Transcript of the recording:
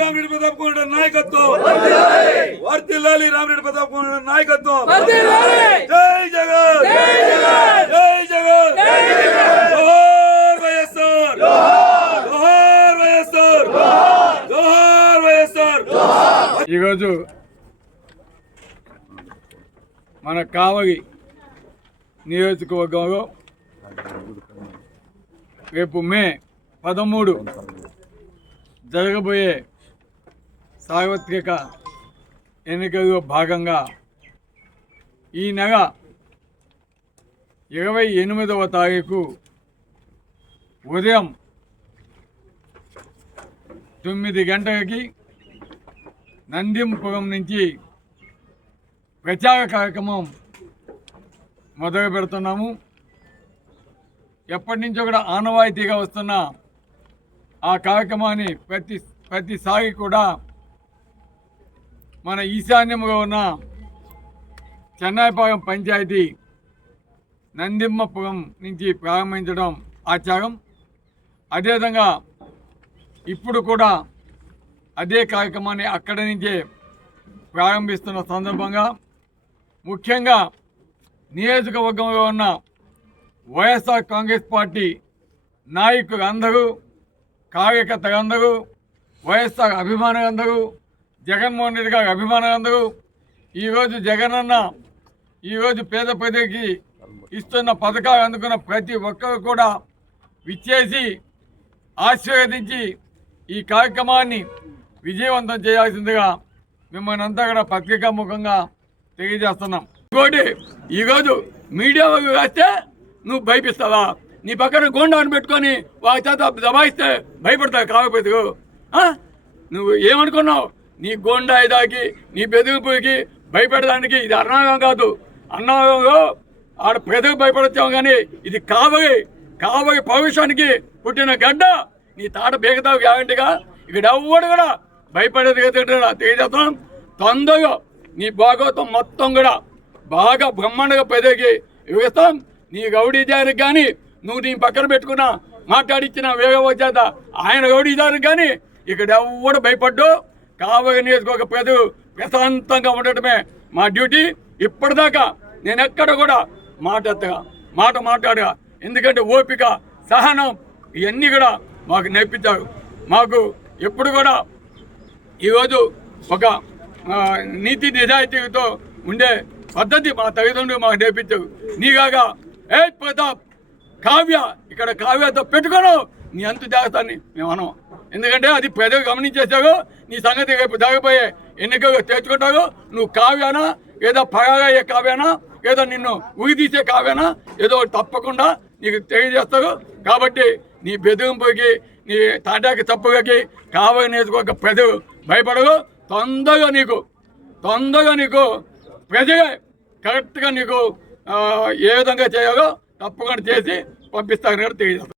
రామిరెడ్డి ప్రతాప్ కుమార్ నాయకత్వం వర్ధిల్లాలి రామిరెడ్డి ప్రతాప్ కుమార్ నాయకత్వం జై జగన్ జై జగన్ జోహార్ వైఎస్ఆర్ జోహార్ వైఎస్ఆర్ జోహార్ వైఎస్ఆర్ ఈరోజు మన కావలి నియోజకవర్గంలో రేపు మే 13 జరగబోయే సార్వత్రిక ఎన్నికల్లో భాగంగా ఈ నెల 28వ తారీఖు ఉదయం 9 గంటలకి నందింపురం నుంచి ప్రచార కార్యక్రమం మొదలు పెడుతున్నాము. ఎప్పటి నుంచో కూడా ఆనవాయితీగా వస్తున్న ఆ కార్యక్రమాన్ని ప్రతిసారి కూడా మన ఈశాన్యంలో ఉన్న చెన్నాయిపాలెం పంచాయతీ నందిమ్మపురం నుంచి ప్రారంభించడం ఆచారం. అదేవిధంగా ఇప్పుడు కూడా అదే కార్యక్రమాన్ని అక్కడి నుంచే ప్రారంభిస్తున్న సందర్భంగా ముఖ్యంగా నియోజకవర్గంలో ఉన్న వైఎస్ఆర్ కాంగ్రెస్ పార్టీ నాయకులు అందరూ, కార్యకర్తలందరూ, వైఎస్ఆర్ అభిమానులందరూ, జగన్మోహన్ రెడ్డి గారి అభిమానులందరూ ఈరోజు జగనన్న ఈరోజు పేద ప్రజలకి ఇస్తున్న పథకాలు అందుకున్న ప్రతి ఒక్కరు కూడా విచ్చేసి ఆశీర్వదించి ఈ కార్యక్రమాన్ని విజయవంతం చేయాల్సిందిగా మిమ్మల్ని అంతా కూడా పత్రికా ముఖంగా తెలియజేస్తున్నాం. ఇంకోటి, ఈరోజు మీడియా రాస్తే నువ్వు భయపిస్తావా? నీ పక్కన గోండాన్ని పెట్టుకొని వాళ్ళ చేత దబాయిస్తే భయపడతావు కాకపోతే నువ్వు ఏమనుకున్నావు? నీ గోండా ఇదాకి నీ బెదిరింపుకి భయపెడడానికి ఇది అన్నాగం కాదు. అన్నాగంలో ఆడ ప్రజలకు భయపడతాం కానీ ఇది కావలి పౌరుషానికి పుట్టిన గడ్డ. నీ తాట బేగతావు గ్యారంటీగా. ఇక్కడ ఎవ్వడు కూడా భయపడేది తెలియజేస్తున్నాం. తొందరగా నీ భాగవతం మొత్తం కూడా బాగా బ్రహ్మాండంగా ప్రజలకి ఇస్తాం. నీ రౌడీజానికి కానీ నువ్వు నీ పక్కన పెట్టుకున్న మాట్లాడిచ్చిన వేగవ చేత ఆయన రౌడీజానికి కానీ ఇక్కడ ఎవ్వడు భయపడ్డు. కావలి నియోజకవర్గ ప్రజలు ప్రశాంతంగా ఉండటమే మా డ్యూటీ. ఇప్పటిదాకా నేను ఎక్కడ కూడా మాట మాట్లాడగా, ఎందుకంటే ఓపిక, సహనం ఇవన్నీ కూడా మాకు నేర్పించారు. మాకు ఎప్పుడు కూడా ఈరోజు ఒక నీతి నిజాయితీతో ఉండే పద్ధతి మా తల్లిదండ్రులు మాకు నేర్పించారు. నీగాగా ఏ ప్రతాప్ కావ్య ఇక్కడ కావ్యతో పెట్టుకోను నీ అంత చేస్తాన్ని మేము అనం. ఎందుకంటే అది ప్రజలు గమనించేసావు. నీ సంగతి రేపు జరగబోయే ఎన్నికలు తెచ్చుకుంటావు. నువ్వు కావ్యానా, ఏదో పగలయ్యే కావ్యానా, ఏదో నిన్ను ఉరిదీసే కావ్యానా, ఏదో తప్పకుండా నీకు తెలియజేస్తారు. కాబట్టి నీ బెదిరింపుకి, నీ తాటాకి తప్పులకి కావలి నేర్చుకోక ప్రజలు భయపడవు. తొందరగా నీకు ప్రజలే కరెక్ట్గా నీకు ఏ విధంగా చేయాలో తప్పకుండా చేసి పంపిస్తారని కూడా తెలియజేస్తారు.